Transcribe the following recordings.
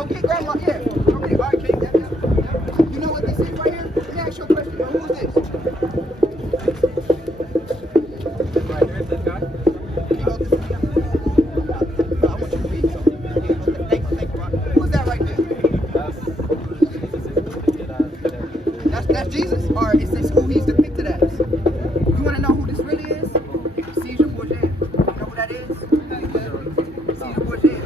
Go get grandma. Yeah. Go get it. All right, King. You know what this is right here? Let me ask you a question. Who is this? Right here, this guy. Can you hold this thing up? No, I want you to read something. Yeah, thank you, Rob. Who is that right there? That's Jesus, or is this who he's depicted as? You want to know who this really is? Caesar Borgia. You know who that is? Caesar Borgia.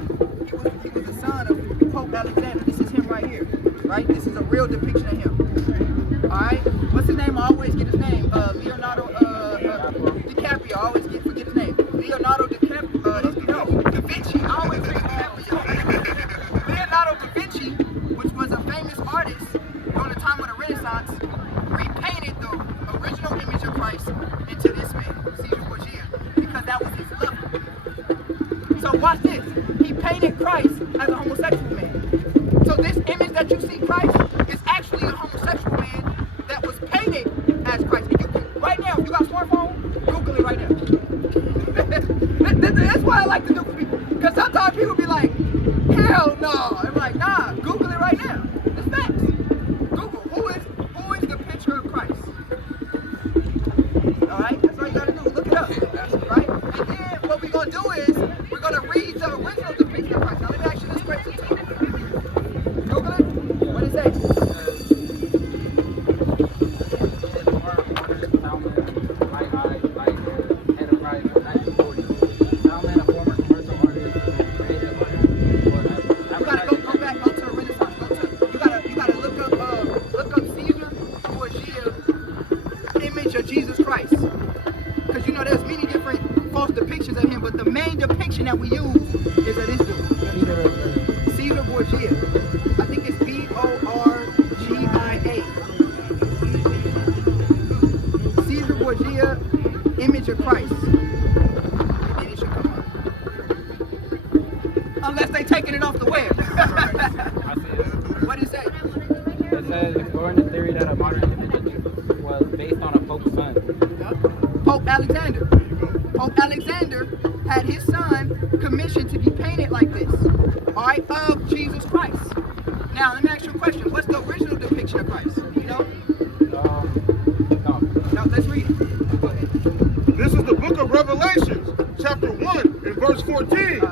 He was the son of Pope Alexander. This is him right here, right? This is a real depiction of him. All right. What's his name? I always get his name. Leonardo DiCaprio. I always forget his name. Leonardo DiCaprio. No, Da Vinci. I always forget DiCaprio. Leonardo da Vinci, which was a famous artist during the time of the Renaissance, repainted the original image of Christ into this man, Caesar Borgia, because that was his love. So watch this. He painted Christ as a homosexual man. So this image that you see Christ is actually a homosexual man that was painted as Christ. And you can, right now, if you got a smartphone, Google it right now. That's why I like to do for people. Because sometimes people be like, hell no. I'm like, nah, Google it right now. It's facts. Google, who is the picture of Christ? Alright? That's all you gotta do. Look it up. Right? And then what we're gonna do is we're gonna read the original depiction of Christ. Now let me ask you this question too. Google it? What does it say? Jesus Christ, because you know there's many different false depictions of him, but the main depiction that we use is of this dude, Caesar Borgia. I think it's Borgia. Caesar Borgia, image of Christ. And it should come up, unless they taking it off the web. What did it say? It says exploring the theory that a modern image of Jesus was based on a Pope's son. Pope Alexander. Pope Alexander had his son commissioned to be painted like this, all right, of Jesus Christ. Now, let me ask you a question. What's the original depiction of Christ? You know? No, let's read it. Go ahead. This is the book of Revelations, chapter 1, and verse 14.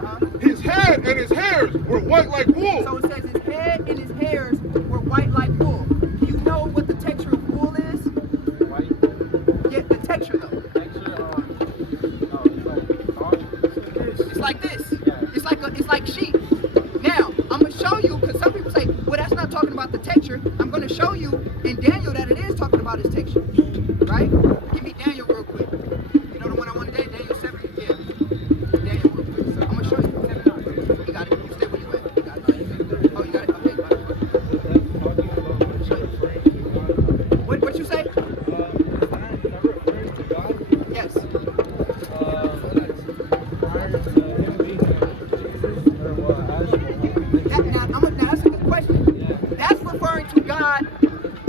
His head and his hairs were white like wool. So it says his head and his hairs were white like wool. Do you know what the texture of wool is? White. Yeah, the texture though. It's like this. It's like sheep. Now, I'm going to show you, because some people say, well, that's not talking about the texture. I'm going to show you in Daniel that it is talking about his texture. Right? Give me Daniel real quick. You know the one I want today? Daniel 7? Yeah. Daniel real quick. I'm going to show you. You got it. You stay where you at. You got it. Oh, you got it? Okay. What you say? Yes. Now that's a good question. That's referring to God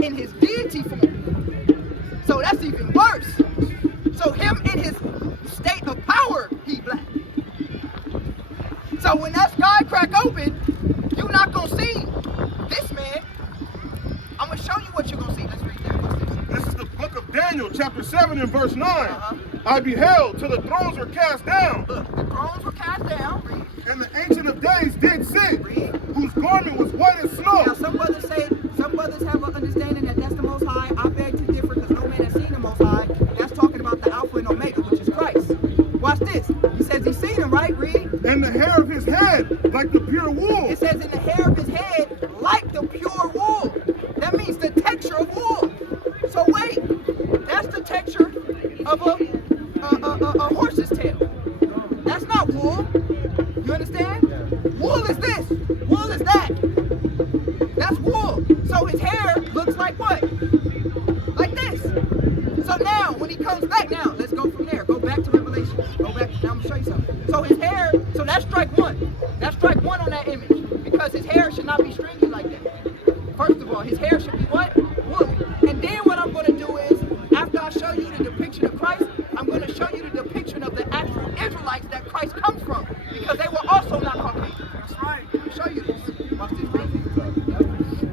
in his deity form. So that's even worse. So him in his state of power, he black. So when that sky crack open, you're not going to see this man. I'm going to show you what you're going to see. Let's read that. What's this? This is the book of Daniel, chapter 7, and verse 9. I beheld till the thrones were cast down. Look, the thrones were cast down. Read. And the Ancient of Days did sit, Read. whose garment was white as snow. Now, some brothers have an understanding that that's the Most High. I beg to differ, because no man has seen the Most High. That's talking about the Alpha and Omega, which is Christ. Watch this. He says he's seen him, right? Read. And the hair of his head like the pure wool. It says in the hair of his head like the pure wool. That means the texture of wool. So wait, that's the texture of a horse's tail. That's not wool. You understand? Wool is this. Wool is that. That's wool. So his hair looks like what? Like this. So now, when he comes back, now, let's go from there. Go back to Revelation. Go back. Now I'm going to show you something. So his hair, so that's strike one. That's strike one on that image. Because his hair should not be stringy like that. First of all, his hair should be what? Woolly. And then what I'm going to do is, after I show you the depiction of Christ, I'm going to show you the depiction of the actual Israelites that Christ comes from. Because they were also not Caucasian. That's right. Let me show you this. Watch this.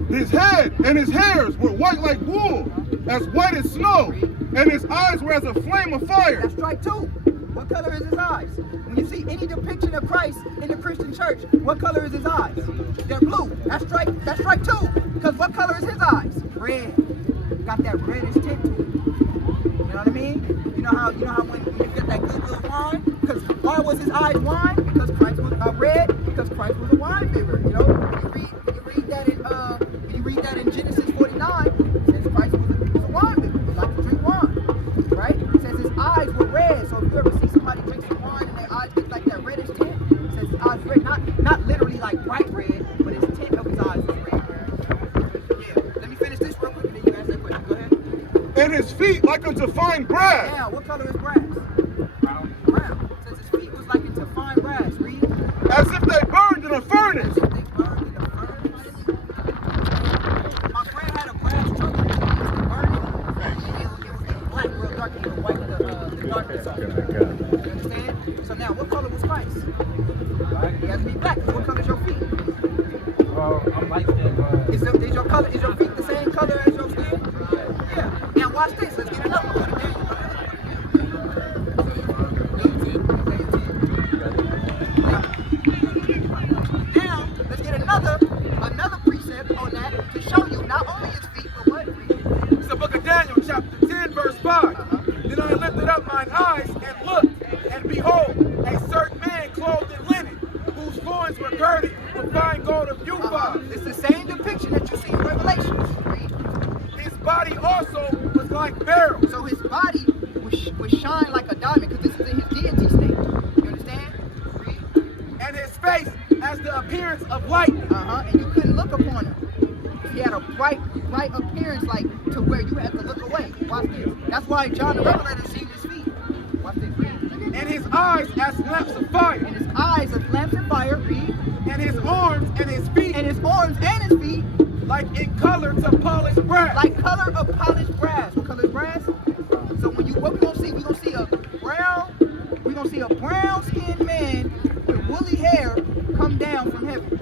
His head and his hairs were white like wool, as white as snow, and his eyes were as a flame of fire. That's strike two. What color is his eyes? When you see any depiction of Christ in the Christian church, what color is his eyes? They're blue. That's strike two. Because what color is his eyes? Red. Got that reddish tint to it. You know what I mean? You know how when you get that good little wine? Because why was his eyes wine? Because Christ was red. Because Christ was a wine bibber. You know, you read that in Genesis 49. It says Christ was a wine bibber. He liked to drink wine, right? It says his eyes were red. So if you ever see somebody drink some wine and their eyes get like that reddish tint, it says his eyes red. Not literally like bright red, but his tint of his eyes was red. Yeah. Let me finish this real quick and then you answer that question. Go ahead. And his feet like unto fine brass. Now, what color is brass? Brown. Says his feet was like into fine brass. Read. As if they burned in a furnace. They burned in a furnace. My friend had a brass truck. It was black, real dark, and it was white, the darkness of it. You understand? So now, what color was Christ? He has to be black. What color is your feet? Well, I'm light skinned, but Is your feet the same color as your skin? Yeah. Now watch this. Let's get another one. Now, let's get another precept on that to show you not only his feet, but what? It's the book of Daniel, chapter 10, verse 5. Then I lifted up mine eyes and looked, and behold, a certain man clothed in linen, whose loins were girded with fine gold of Uphaz. It's the same depiction that you see in Revelations. His body also was like beryl. So his body was shine like a diamond because this is in his deity state. You understand? Read. And his face has the appearance of lightning. And you couldn't look upon him. He had a bright appearance, like to where you had to look away. Watch this. That's why John the Revelator seen his feet. Watch this. Read. And his eyes as lamps of fire. And his eyes as lamps of fire. Read. And his arms and his feet. And his arms and his feet. Like in color to polished brass. Like color of polished brass. What color is brass? So what we gonna see? We gonna see a brown skinned man with woolly hair come down from heaven.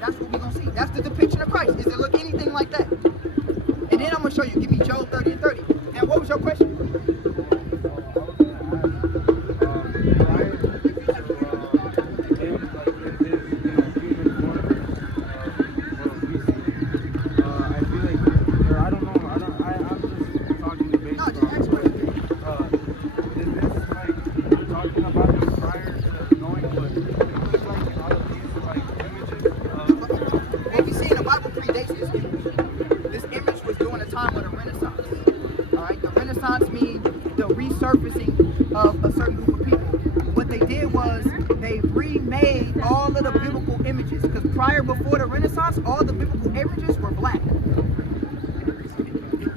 That's what we gonna see. That's the depiction of Christ. Does it look anything like that? And then I'm gonna show you. Give me Job 30 and 30. And what was your question? This image was during the time of the Renaissance. All right, the Renaissance means the resurfacing of a certain group of people. What they did was they remade all of the biblical images because before the Renaissance, all the biblical images were black.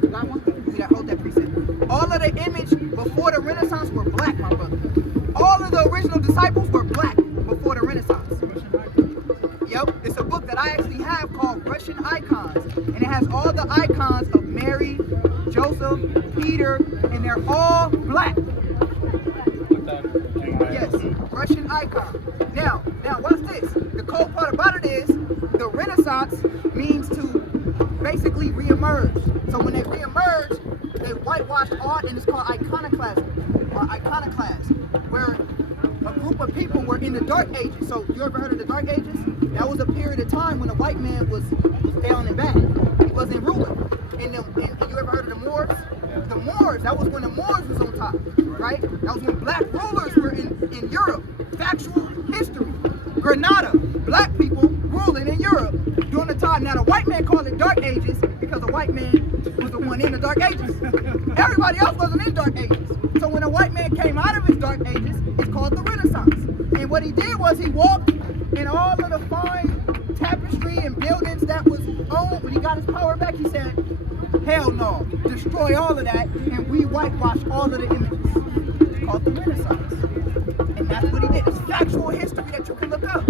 Got one? Yeah, hold that precept. All of the image before the Renaissance were black, my brother. All of the original disciples were black before the Renaissance. Yep, it's a book that I actually have called Russian Icons, and it has all the icons of Mary, Joseph, Peter, and they're all black. Yes, Russian icon. Now, what's this? The cool part about it is the Renaissance means to basically reemerge. So when they reemerge, they whitewashed art, and it's called iconoclasm or iconoclasm, where a group of people were in the Dark Ages. So you ever heard of the Dark Ages? That was a period of time when the white man was down and bad. He wasn't ruling. And you ever heard of the Moors? The Moors, that was when the Moors was on top, right? That was when black rulers were in Europe. Factual history. Granada, black people ruling in Europe during the time. Now the white man called it Dark Ages because the white man was the one in the Dark Ages. Everybody else wasn't in Dark Ages. So when a white man came out of his Dark Ages, it's called the Renaissance. And what he did was he walked in all of the fine tapestry and buildings that was owned. When he got his power back, he said, hell no, destroy all of that and we whitewash all of the images. It's called the Renaissance. And that's what he did. It's factual history that you can look up.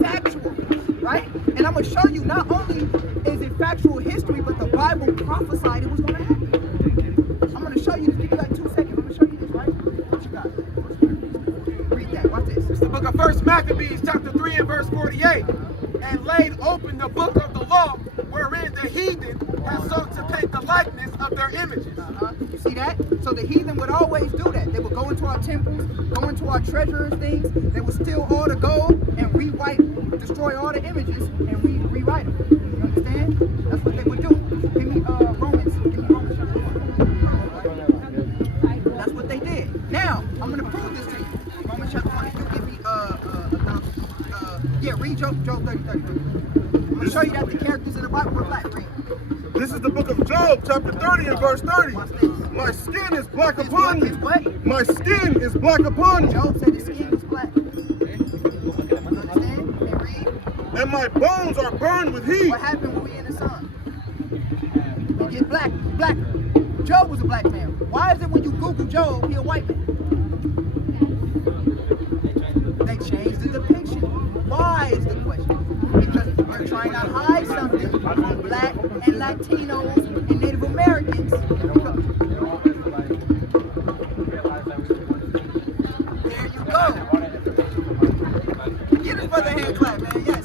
Factual, right? And I'm going to show you not only is it factual history, but the Bible prophesied it was going to happen. I'm going to show you this. Give you like 2 seconds. I'm going to show you this, right? What you got? Read that. Watch this. It's the book of 1 Maccabees, chapter 3 and verse 48. and laid open the book of the law, wherein the heathen have sought to paint the likeness of their images. You see that? So the heathen would always do that. They would go into our temples, go into our treasures things. They would steal all the gold and destroy all the images, and rewrite them. You understand? That's what they would do. Give me Romans. Give me Romans chapter 1. That's what they did. Now I'm gonna prove this to you. Romans chapter 1. If you give me read Job 30. I'm gonna show you that the characters in the Bible were black. Read. This is the book of Job, chapter 30 and verse 30. My skin is black upon me. My skin is black upon me. Job said his skin was black. Understand? And read. And my bones are burned with heat. What happened when we in the sun? You get blacker. Job was a black man. Why is it when you Google Job, he a white man? They changed the depiction. Why is the question? Because they're trying to hide something from black and Latinos and Native Americans. There you go. Get his brother a hand clap, man. Yes.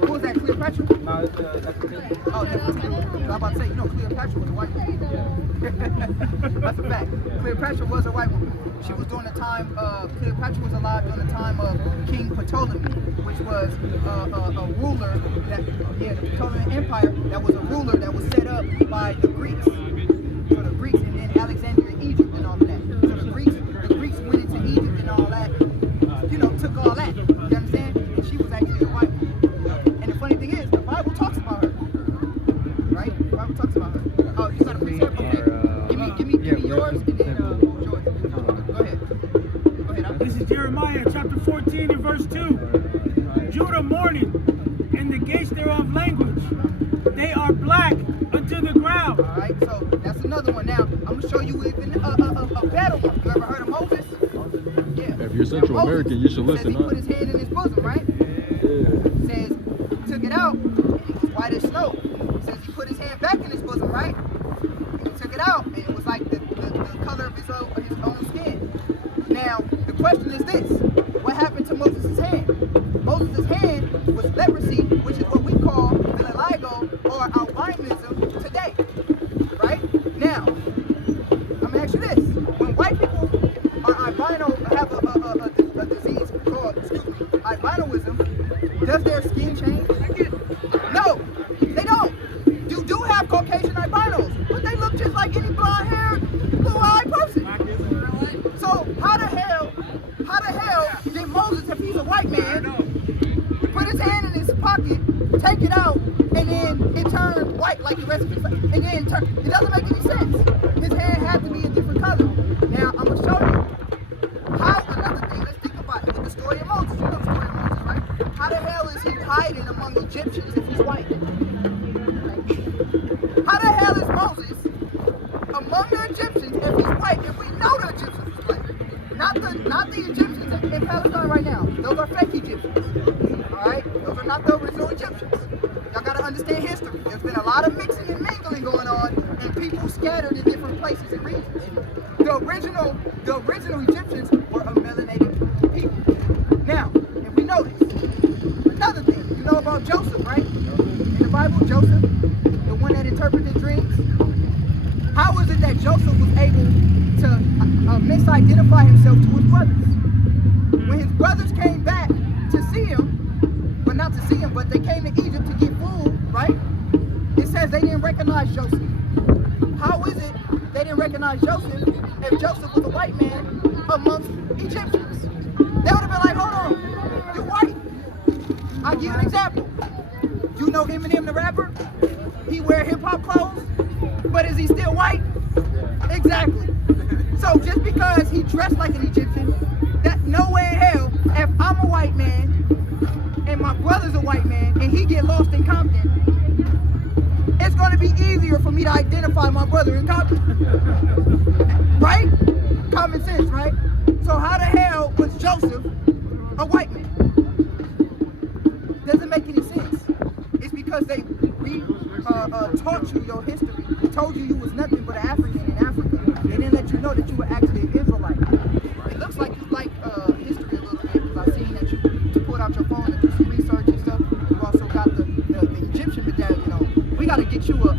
Who was that, Cleopatra? No, that's the thing. Oh, that's the thing. I'm about to say, Cleopatra was a white woman. That's a fact. Cleopatra was a white woman. She was during the time, Cleopatra was alive during the time of King Ptolemy, which was a ruler the Ptolemaic Empire, that was a ruler that was set up by the Greeks. So the Greeks, and then Alexandria, Egypt, and all of that. So the Greeks went into Egypt and all that, took all that. You understand? And she was actually a white woman. And the funny thing is, the Bible talks about her. Right? The Bible talks about her. Oh, you got a precept? Okay. Give me yours, and then yours. Go ahead. This is Jeremiah chapter 14 and verse 2. Judah mourning, and the gates thereof language. They are black unto the ground. All right, so that's another one. Now, I'm going to show you even a better one. You ever heard of Moses? Yeah. If you're Central American, you should listen. He put his hand in his bosom, right? It says he took it out, and it was white as snow. It says he put his hand back in his bosom, right? And he took it out, and it was like the color of his own skin. Now, the question is this. What happened to Moses' hand? Moses' hand was leprosy, which is what we call vitiligo or albinism today. Right? Now, I'm going to ask you this. When white people are albino, have a disease called, albinoism, does their skin change? No, they don't. You do have Caucasian albinos, but they look just like any blonde-haired, blue-eyed person. So how the hell did Moses, if he's a white man, put his hand in his pocket, take it out, and then it turned white like the rest of his face? And then it doesn't make any sense. His hand had to be a different color. Now I'm gonna show you how. Another thing, let's think about it with the story of Moses. You know the story of Moses, right? How the hell is he hiding among Egyptians if he's white? How the hell is Moses among the Egyptians if he's white, if we know the Egyptians is white? Not the Egyptians in Palestine right now. Those are fake Egyptians. Alright? Those are not the original Egyptians. Y'all gotta understand history. There's been a lot of mixing and mingling going on, and people scattered in different places and regions. The original Egyptians were a melanated people. Now, if we know this, another thing, you know about Joseph, right? In the Bible, Joseph, the one that interpreted dreams. How is it that Joseph was able to misidentify himself to his brothers? When his brothers came back to see him, but they came to Egypt to get food, right? It says they didn't recognize Joseph. How is it they didn't recognize Joseph if Joseph was a white man amongst Egyptians? They would have been like, hold on, you're white. I'll give you an example. You know Eminem the rapper? He wear hip-hop clothes, but is he still white? Exactly. So just because he dressed like an Egyptian, that no way in hell, if I'm a white man and my brother's a white man and he get lost in Compton, it's going to be easier for me to identify my brother in Compton. Right? Common sense, right? So how the hell was Joseph a white man? Doesn't make any sense. It's because they taught you your history, told you was nothing but an African in Africa. They didn't let you know that you were actually an Israelite. It looks like you like history a little bit, because I've seen out your phone and do some research and stuff, you also got the Egyptian medallion on. We got to get you we got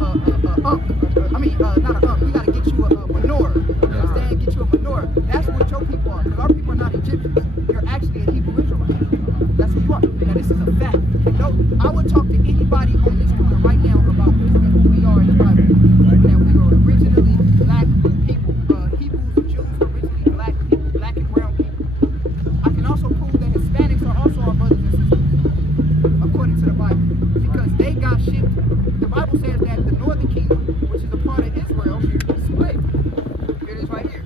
to get you a menorah. You understand? Get you a menorah. That's what your people are. Because our people are not Egyptians. You're actually a Hebrew Israelite. That's who you are. Now, this is a fact. No, I would talk to anybody on this corner right now about who we are in the Bible. That we are originally black people. Hebrews and Jews are originally black people, black and brown people. I can also prove that Hispanics are also our brothers and sisters, according to the Bible, because they got shipped. The Bible says that the northern kingdom, which is a part of Israel, split. Here it is right here.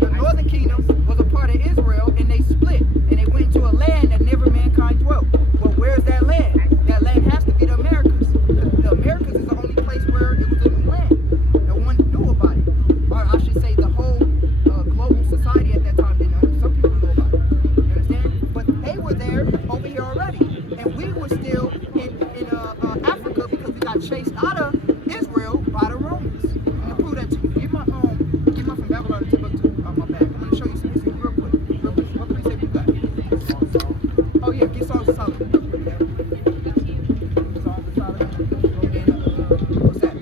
The northern kingdom was a part of Israel, and they split, and they went to a land that never mankind dwelt. Well, where's that land? That land has to be the Americas. The Americas is the only place where it was a new land. No one knew about it. Or I should say the whole global society at that time didn't know. Some people knew about it. You understand? But they were there over here already. And we were still in Africa because we got chased out of Israel by the Romans. I'm going to prove that to you. Get my from Babylon to Timbuktu on my back. I'm going to show you some history real quick. What precept you got? Oh yeah, get Songs of Solomon. Songs of Solomon. What's that?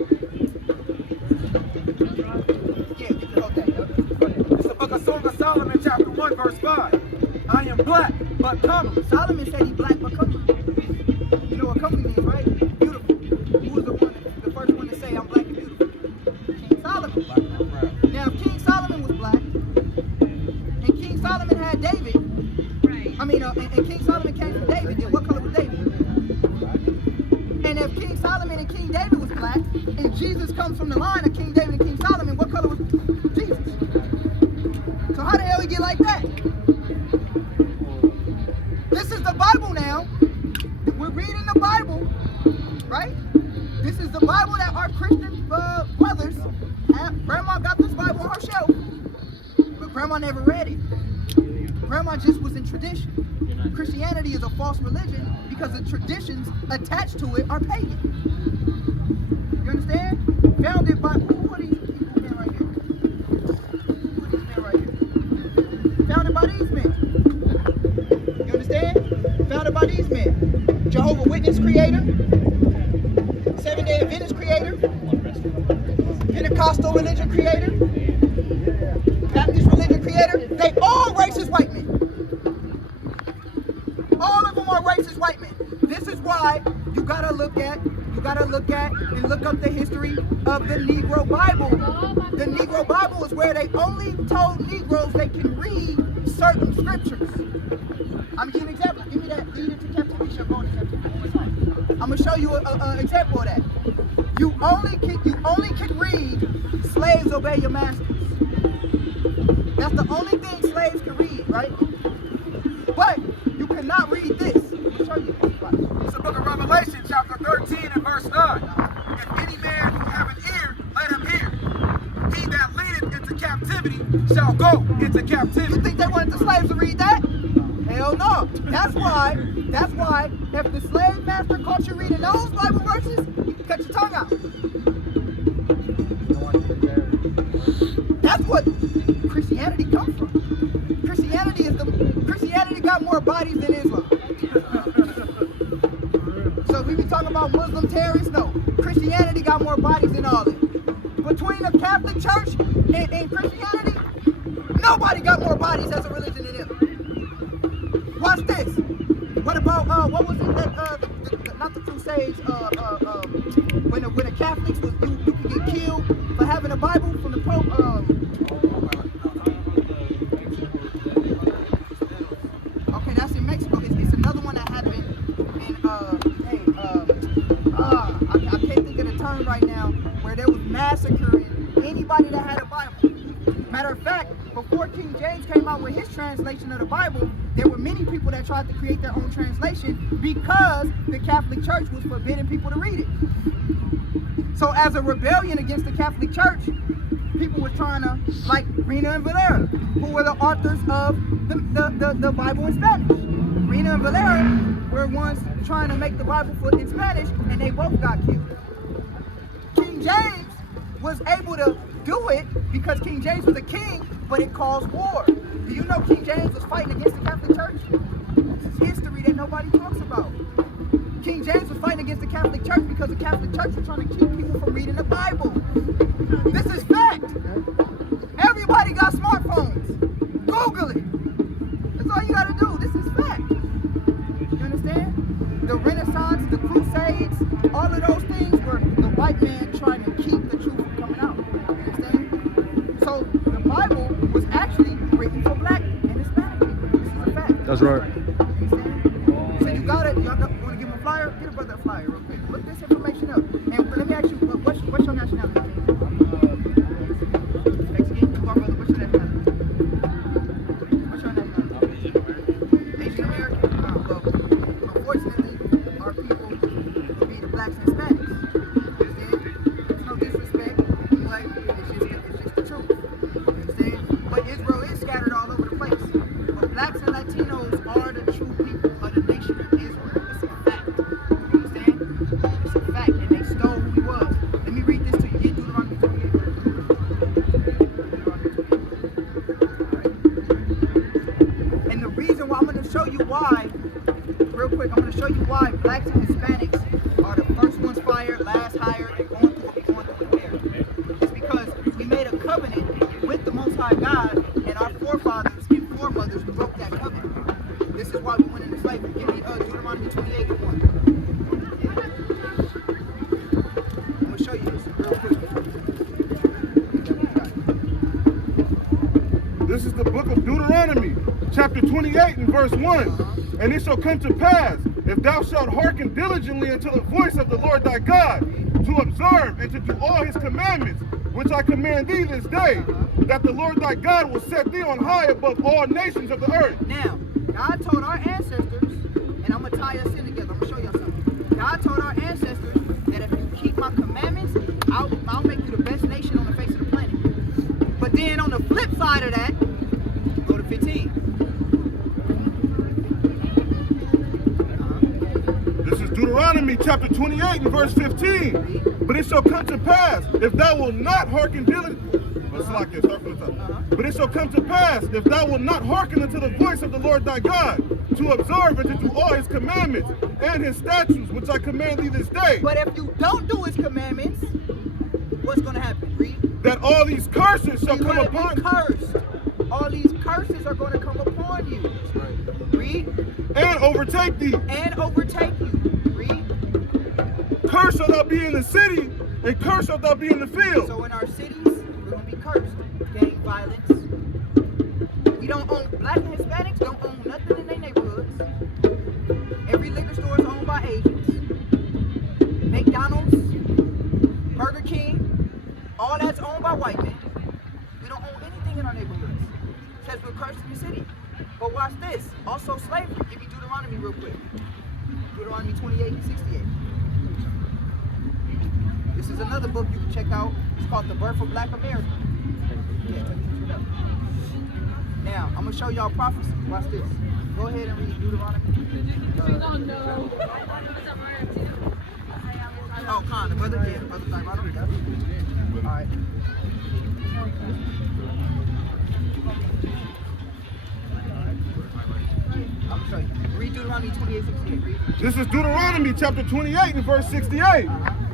Yeah, get the whole thing. It's the book of Song of Solomon, chapter 1, verse 5. I am black, but comely. Solomon said he black but comely. You know what comely means, right? Beautiful. Who was the first one to say I'm black and beautiful? King Solomon. Now, if King Solomon was black, and King Solomon had David, and King Solomon came from David, then what color was David? And if King Solomon and King David was black, and Jesus comes from the line of King David and King Solomon, what color was Jesus? So how the hell he get like that? This is the Bible now. We're reading the Bible, right? This is the Bible that our Christian brothers have. Grandma got this Bible on her shelf, but Grandma never read it. Grandma just was in tradition. Christianity is a false religion because the traditions attached to it are pagan. You understand? Founded by who are these men right here? Who are these men right here? Founded by these men. You understand? Founded by these men. Jehovah's Witness creator, Seventh-day Adventist creator, Pentecostal religion creator, Baptist religion creator. They all racist white men. All of them are racist white men. This is why you gotta look at and look up the history of the Negro Bible. The Negro Bible is where they only told Negroes they can read certain scriptures. I'm gonna give you an example. Give me that lead into captivity shall go into captivity. I'm gonna show you an example of that. You only can read slaves obey your masters. That's the only thing slaves can read, right? But you cannot read this. Let me show you. It's the book of Revelation, chapter 13 and verse 9. If any man who have an ear, let him hear. He that leadeth into captivity shall go into captivity. You think they wanted the slaves to read that? Hell no. That's why if the slave master caught you reading those Bible verses, cut your tongue out. That's what Christianity comes from. Christianity got more bodies than Islam. So we be talking about Muslim terrorists? No. Christianity got more bodies than all that. Between the Catholic Church and Christianity, nobody got more bodies as a religion than them. Watch this. What about what was it that not the Crusades? When the Catholics was you could get killed for having a Bible from the Pope. Okay, that's in Mexico. It's another one that happened in I can't think of the term right now, where there was massacring anybody that had a Bible. Matter of fact, before King James came out with his translation of the Bible, there were many people that tried to create their own translation because the Catholic Church was forbidding people to read it. So as a rebellion against the Catholic Church, people were trying to, like Reina and Valera, who were the authors of the Bible in Spanish. Reina and Valera were ones trying to make the Bible in Spanish, and they both got killed. King James was able to do it because King James was a king, but it caused war. Do you know King James was fighting against the Catholic Church? This is history that nobody talks about. King James was fighting against the Catholic Church because the Catholic Church was trying to keep people from reading the Bible. This is fact. Everybody got smartphones. Google it. That's all you gotta do. This is fact. You understand? The Renaissance, the Crusades, all of those things were the white man trying to keep the truth from coming out. You understand? So the Bible was actually written for black and Hispanic people. This is a fact. That's right. You understand? So you gotta, y'all want to give him a flyer? Get a brother a flyer real quick. Look this information up. And let me ask you, what's your nationality? Mexican? You are, brother. What's your nationality? What's your nationality? Asian American? Well, unfortunately, our people would be the blacks and Hispanics. Understand? There's no disrespect. Like, it's just the truth. Understand? But Israel is scattered all over the place. But blacks and Latinos are the true people of the nation of Israel. It's a fact. Understand? It's a fact. And they stole who he was. Let me read this to you. Get Deuteronomy 28. And the reason why I'm going to show you why, real quick, I'm going to show you why blacks and Hispanics are the first ones fired, last hired, and going through the air. It's because we made a covenant with the Most High God, and our forefathers and foremothers broke that covenant. This is why we went into slavery. Give me Deuteronomy 28 and 1. I'm going to show you this real quick. This is the book of Deuteronomy, chapter 28 and verse 1. And it shall come to pass, if thou shalt hearken diligently unto the voice of the Lord thy God, to observe and to do all his commandments, which I command thee this day, that the Lord thy God will set thee on high above all nations of the earth. Now, God told our ancestors, and I'm going to tie us in together. I'm going to show y'all something. God told our ancestors that if you keep my commandments, I'll make you the best nation on the face of the planet. But then on the flip side of that, go to 15. This is Deuteronomy chapter 28 and verse 15. But it shall come to pass, if thou wilt not hearken diligently. Let's like this, start from the top. But it shall come to pass, if thou wilt not hearken unto the voice of the Lord thy God, to observe and to do all his commandments and his statutes, which I command thee this day. But if you don't do his commandments, what's going to happen? Read. That all these curses shall come You're upon going to be cursed. All these curses are going to come upon you. Read. and overtake thee. And overtake you. Read. Cursed shalt thou be in the city, and cursed shalt thou be in the field. So in our cities, we're going to be cursed. Gang violence. We don't own, black and Hispanics don't own nothing in their neighborhoods. Every liquor store is owned by Asians. McDonald's, Burger King, all that's owned by white men. We don't own anything in our neighborhoods. It says we're cursed in the city. But watch this. Also slavery. Give me Deuteronomy real quick. Deuteronomy 28 and 68. This is another book you can check out. It's called The Birth of Black America. Yeah, check it out. Now, I'm going to show y'all prophecy. Watch this. Go ahead and read Deuteronomy. Oh, Khan, the brother? Yeah, the brother type. I don't got it. All right. I'm going to show you. Read Deuteronomy 28, 68. Read. This is Deuteronomy chapter 28 and verse 68.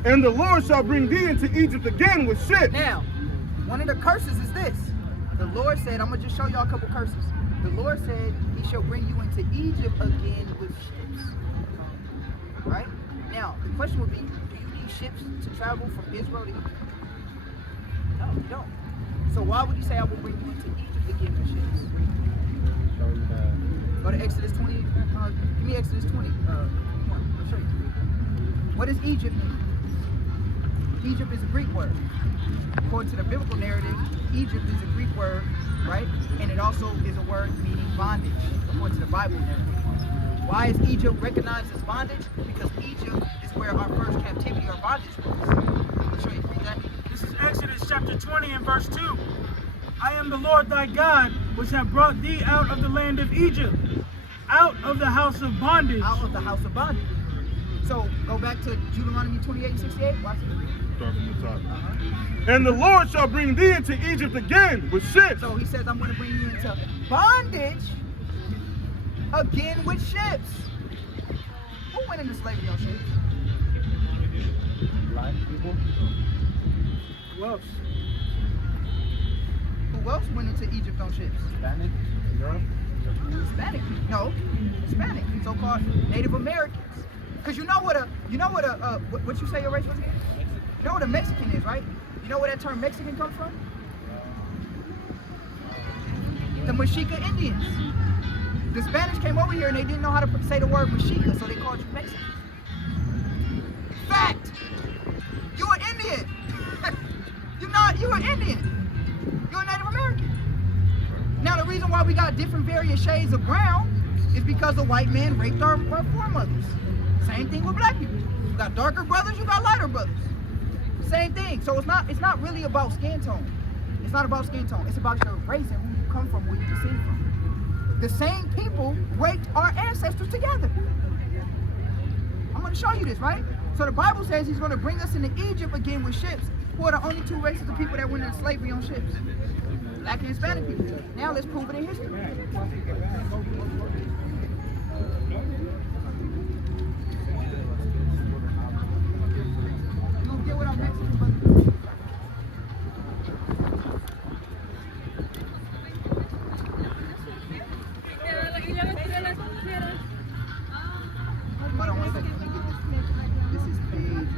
And the Lord shall bring thee into Egypt again with ships. Now, one of the curses is this. The Lord said, I'm going to just show y'all a couple curses. The Lord said he shall bring you into Egypt again with ships. Right? Now, the question would be, do you need ships to travel from Israel to Egypt? No, you don't. So why would he say I will bring you into Egypt again with ships? Go to Exodus 20. Give me Exodus 20. I'll show you. What does Egypt mean? Egypt is a Greek word. According to the biblical narrative, Egypt is a Greek word, right? And it also is a word meaning bondage, according to the Bible narrative. Why is Egypt recognized as bondage? Because Egypt is where our first captivity or bondage was. I'll show you. Read that. This is Exodus chapter 20 and verse 2. I am the Lord thy God, which have brought thee out of the land of Egypt, out of the house of bondage. Out of the house of bondage. So go back to Deuteronomy 28 and 68. Watch it. Start from the top. And the Lord shall bring thee into Egypt again with ships. So he says, I'm going to bring you into bondage again with ships. Who else? Who else went into Egypt on ships? Hispanic? Europe? Hispanic. No, Hispanic. So-called Native Americans. Because you know what what you say your race was again? You know what a Mexican is, right? You know where that term Mexican comes from? The Mexica Indians. The Spanish came over here and they didn't know how to say the word Mexica, so they called you Mexican. Fact! You an Indian! You're an Indian. You're a Native American. Now the reason why we got different various shades of brown is because the white man raped our foremothers. Same thing with black people. You got darker brothers, you got lighter brothers. Same thing. So it's not really about skin tone. It's not about skin tone. It's about your race and who you come from, where you descend from. The same people raped our ancestors together. I'm going to show you this, right? So the Bible says he's going to bring us into Egypt again with ships, who are the only two races of people that went into slavery on ships. Black and Hispanic people. Now let's prove it in history. You don't get what I'm Mexican, but hold on one second. Let me get this connection. This is page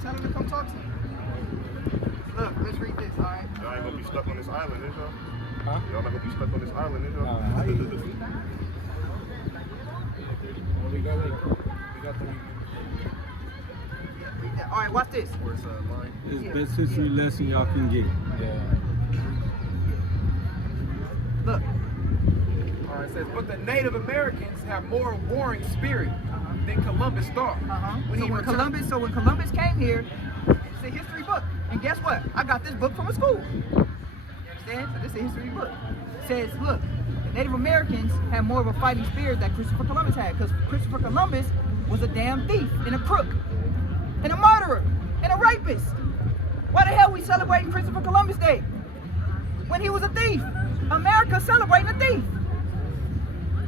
tell him to come talk to me. Look, let's read this, alright? Y'all ain't gonna be stuck on this island, is y'all? Huh? Y'all not gonna be stuck on this island, is y'all? We got the Alright, watch this. Where's that line? It's the best history lesson y'all can get. Look. It says, but the Native Americans have more warring spirit than Columbus thought. When When Columbus came here, it's a history book. And guess what? I got this book from a school. You understand? So this is a history book. It says, look, the Native Americans had more of a fighting spirit that Christopher Columbus had, because Christopher Columbus was a damn thief and a crook and a murderer and a rapist. Why the hell we celebrating Christopher Columbus Day when he was a thief? America celebrating a thief.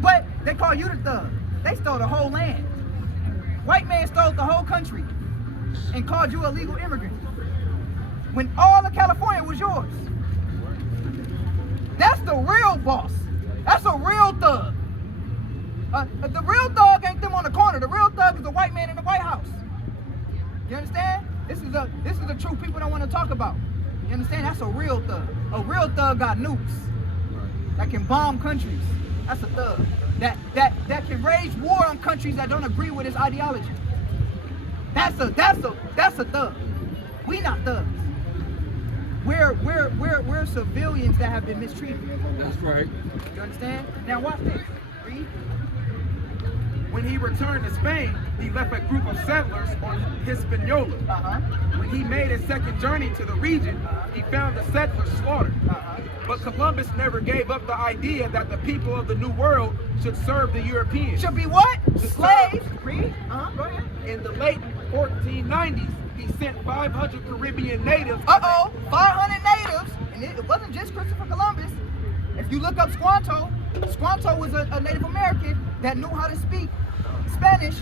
But they call you the thug. They stole the whole land. White man stole the whole country and called you a legal immigrant when all of California was yours. That's the real boss. That's a real thug. The real thug ain't them on the corner. The real thug is the white man in the White House. You understand? This is the truth people don't want to talk about. You understand? That's a real thug. A real thug got nukes that can bomb countries. That's a thug. That can wage war on countries that don't agree with his ideology. That's a thug. We not thugs. We're civilians that have been mistreated. That's right. You understand? Now watch this. Read. When he returned to Spain, he left a group of settlers on Hispaniola. When he made his second journey to the region, he found the settlers slaughtered. But Columbus never gave up the idea that the people of the New World should serve the Europeans. Should be what? Slaves. Read. Go ahead. In the late 1490s, he sent 500 Caribbean natives. 500 natives. And it wasn't just Christopher Columbus. If you look up Squanto, Squanto was a Native American that knew how to speak Spanish,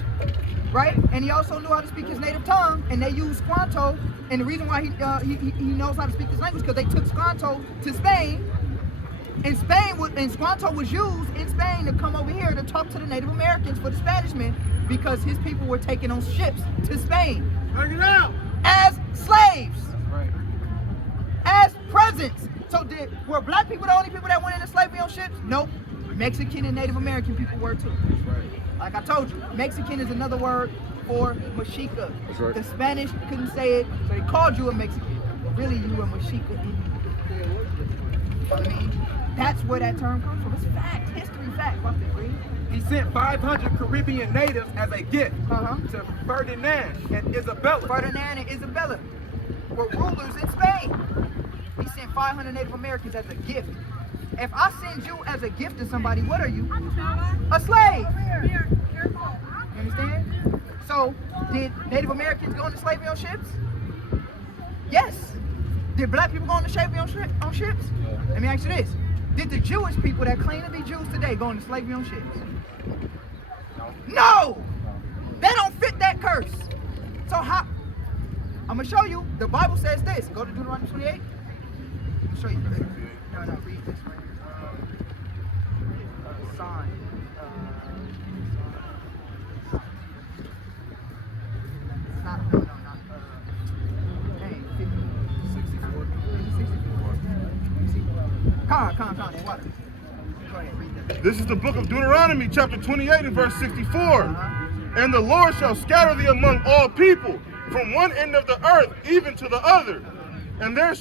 right? And he also knew how to speak his native tongue, and they used Squanto. And the reason why he knows how to speak this language because they took Squanto to Spain, and Squanto was used in Spain to come over here to talk to the Native Americans for the Spanishmen because his people were taken on ships to Spain as slaves, as presents. So were black people the only people that went into slavery on ships? Nope. Mexican and Native American people were too. Like I told you, Mexican is another word for Mexica. Right. The Spanish couldn't say it, so they called you a Mexican. But really, you were Mexica Indian. I mean, that's where that term comes from. It's fact, history fact. Watch this, read. He sent 500 Caribbean natives as a gift to Ferdinand and Isabella. Ferdinand and Isabella were rulers in Spain. He sent 500 Native Americans as a gift. If I send you as a gift to somebody, what are you? A slave. You understand? So, did Native Americans go into slavery on ships? Yes. Did black people go into slavery on ships? Let me ask you this. Did the Jewish people that claim to be Jews today go into slavery on ships? No! They don't fit that curse. So how? I'm going to show you. The Bible says this. Go to Deuteronomy 28. I'll show you. No, read this right here. Sign. Not, no, not. Dang, 64. Come on. What? Go ahead, read that. This is the book of Deuteronomy, chapter 28 and verse 64. And the Lord shall scatter thee among all people, from one end of the earth even to the other. And there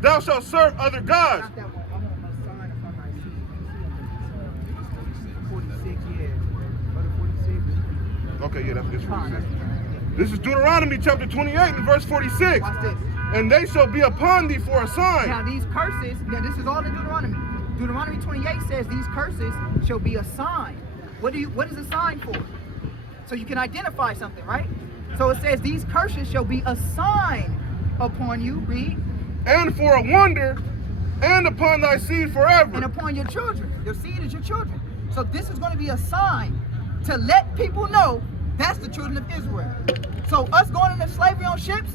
thou shalt serve other gods. Not that one. I want a sign upon thy seed. 46, yeah. Go to 46. Okay, yeah, that's 46. This is Deuteronomy chapter 28 and verse 46. Watch this. And they shall be upon thee for a sign. Now these curses, now this is all in Deuteronomy. Deuteronomy 28 says these curses shall be a sign. What is a sign for? So you can identify something, right? So it says these curses shall be a sign upon you, read. And for a wonder, and upon thy seed forever. And upon your children. Your seed is your children. So this is going to be a sign to let people know that's the children of Israel. So us going into slavery on ships,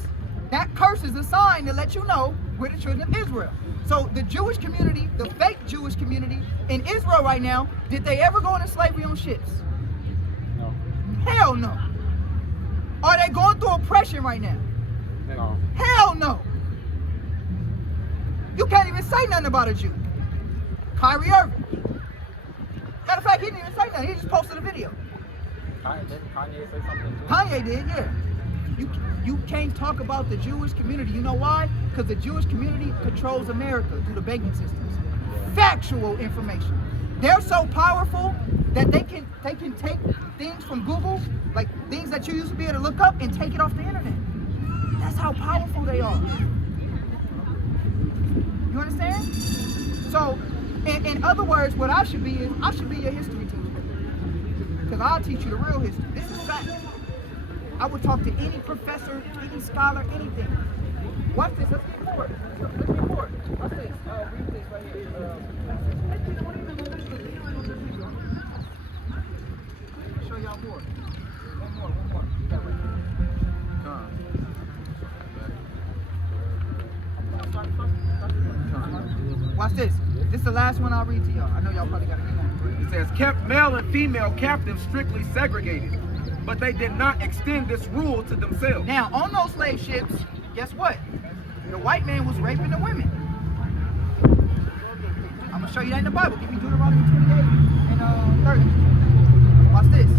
that curse is a sign to let you know we're the children of Israel. So the Jewish community, the fake Jewish community in Israel right now, did they ever go into slavery on ships? No. Hell no. Are they going through oppression right now? No. Hell no. You can't even say nothing about a Jew. Kyrie Irving. Matter of fact, he didn't even say nothing. He just posted a video. Did Kanye say something too? Kanye did, yeah. You can't talk about the Jewish community. You know why? Because the Jewish community controls America through the banking systems. Factual information. They're so powerful that they can take things from Google, like things that you used to be able to look up, and take it off the internet. That's how powerful they are. You understand? So, in other words, what I should be is, I should be your history teacher. Because I'll teach you the real history. This is fact. I would talk to any professor, any scholar, anything. Watch this. Let's get bored. Let's get bored. Watch this. Read this right here. I'll show y'all more. One more. You got it. Watch this. This is the last one I'll read to y'all. I know y'all probably got to get on. It says, kept male and female captives strictly segregated, but they did not extend this rule to themselves. Now, on those slave ships, guess what? The white man was raping the women. I'm going to show you that in the Bible. Give me Deuteronomy 28 and 30. Watch this.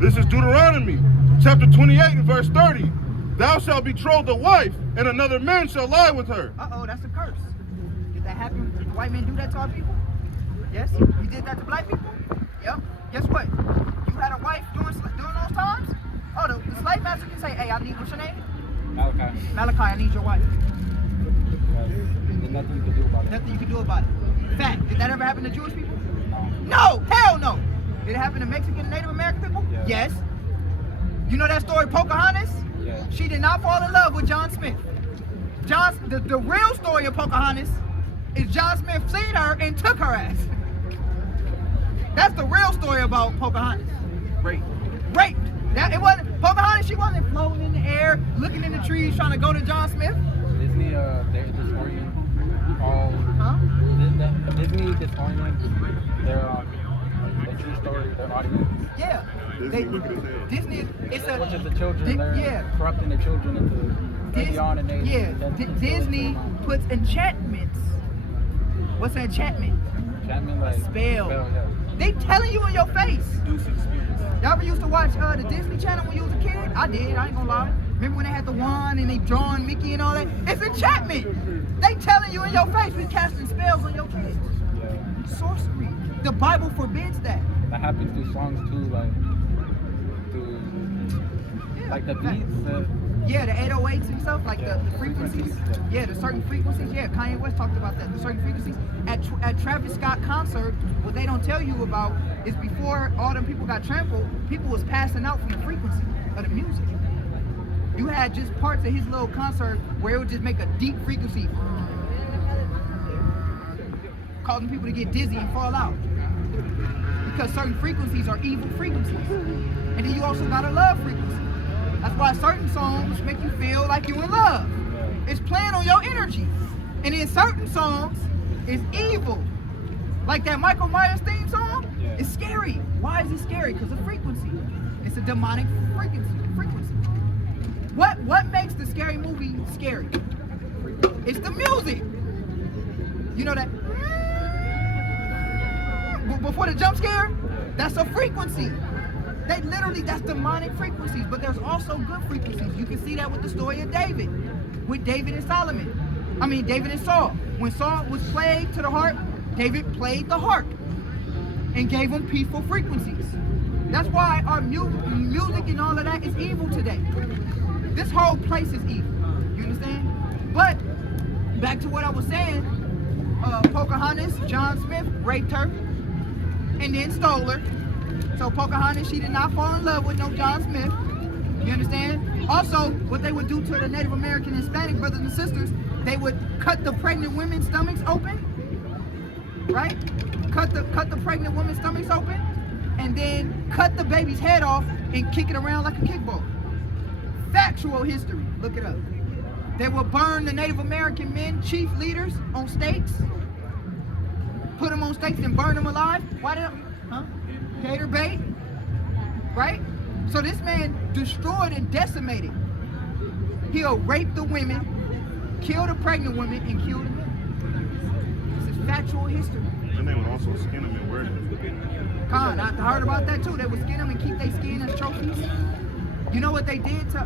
This is Deuteronomy chapter 28 and verse 30. Thou shalt betroth a wife, and another man shall lie with her. Uh-oh, that's a curse. Did that happen? Did the white man do that to our people? Yes? He did that to black people? Yep. Guess what? You had a wife during those times? Oh, the slave master can say, hey, I need, what's your name? Malachi. Malachi, I need your wife. There's nothing you can do about it. Nothing you can do about it. Fact. Did that ever happen to Jewish people? No. No! Hell no! Did it happen to Mexican and Native American people? Yeah. Yes. You know that story, Pocahontas? Yeah. She did not fall in love with John Smith. The real story of Pocahontas is John Smith seen her and took her ass. That's the real story about Pocahontas. Raped. That it wasn't Pocahontas. She wasn't floating in the air, looking in the trees, trying to go to John Smith. Disney, they're disorienting all. Huh? Disney disorienting their true story, their audience. Yeah. Disney wicked as hell. Disney. It's a. Which is the children. They're Yeah. corrupting the children into beyond an age. Yeah. Disney puts enchantments. What's an enchantment? Enchantment, like Spell. yeah. They telling you in your face. Induced experience. Y'all ever used to watch the Disney Channel when you was a kid? I did, I ain't gonna lie. Remember when they had the wand and they drawing Mickey and all that? It's enchantment. They telling you in your face we casting spells on your kids. Yeah. Sorcery. The Bible forbids that. That happens through songs too, like through Yeah. like the beats. Yeah, the 808s and stuff, like the frequencies. Yeah, the certain frequencies. Yeah, Kanye West talked about that. The certain frequencies. At Travis Scott concert, what they don't tell you about is before all them people got trampled, people was passing out from the frequency of the music. You had just parts of his little concert where it would just make a deep frequency, causing people to get dizzy and fall out. Because certain frequencies are evil frequencies. And then you also got a love frequency. That's why certain songs make you feel like you're in love. It's playing on your energy. And then certain songs is evil. Like that Michael Myers theme song, it's scary. Why is it scary? Because of frequency. It's a demonic frequency. What makes the scary movie scary? It's the music. You know that? Before the jump scare, that's a frequency. They literally, that's demonic frequencies, but there's also good frequencies. You can see that with the story of David, with David and Solomon. I mean, David and Saul. When Saul was played to the harp, David played the harp and gave him peaceful frequencies. That's why our music and all of that is evil today. This whole place is evil. You understand? But back to what I was saying, Pocahontas, John Smith raped her and then stole her. So Pocahontas, she did not fall in love with no John Smith. You understand? Also, what they would do to the Native American and Hispanic brothers and sisters, they would cut the pregnant women's stomachs open, right? Cut the pregnant women's stomachs open, and then cut the baby's head off and kick it around like a kickball. Factual history. Look it up. They would burn the Native American men, chief leaders, on stakes. Put them on stakes and burn them alive. Why did? Gator bait, right? So this man destroyed and decimated. He'll rape the women, kill the pregnant women, and kill the men. This is factual history. And they would also skin them and wear them. Con, I heard about that too. They would skin them and keep their skin as trophies. You know what they did to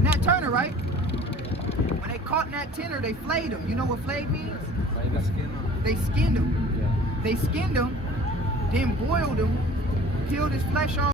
Nat Turner, right? When they caught Nat Turner, they flayed him. You know what flayed means? They skinned him. They skinned him, then boiled him, peeled his flesh off.